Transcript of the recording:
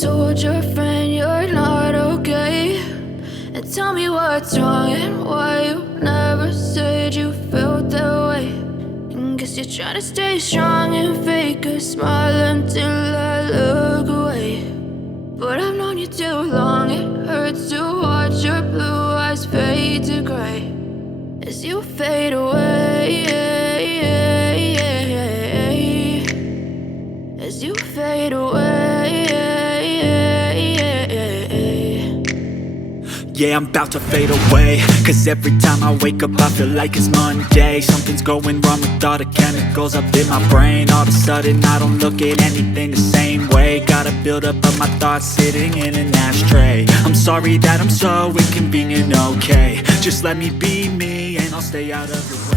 told your friend you're not okay? And tell me what's wrong and why you never said you felt that way. And guess you're trying to stay strong and fake a smile until I look away. But I've known you too long, it hurts to watch your blue eyes fade to gray as you fade away, as you fade away. Yeah, I'm about to fade away, cause every time I wake up I feel like it's Monday. Something's going wrong with all the chemicals up in my brain. All of a sudden I don't look at anything the same way. Got a buildup of my thoughts sitting in an ashtray. I'm sorry that I'm so inconvenient, okay? Just let me be me and I'll stay out of the way.